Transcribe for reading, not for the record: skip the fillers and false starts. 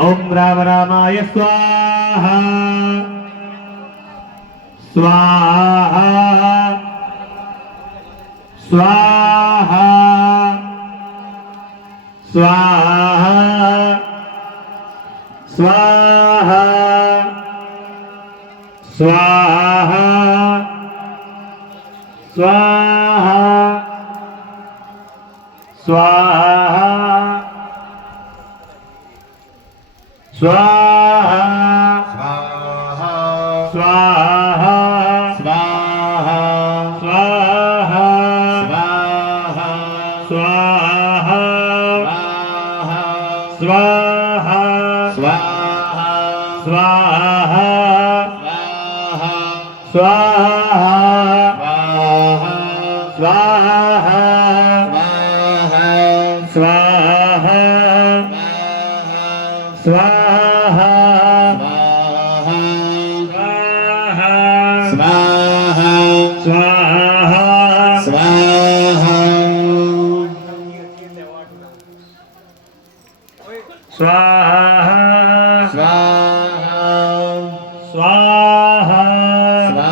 ओम राम रामाय स्वाहा स्वाहा स्वाहा स्वाहा स्वाहा स्वाहा स्वाहा स्वाहा स्वाहा स्वाहा स्वाहा स्वाहा स्वाहा स्वाहा स्वाहा स्वाहा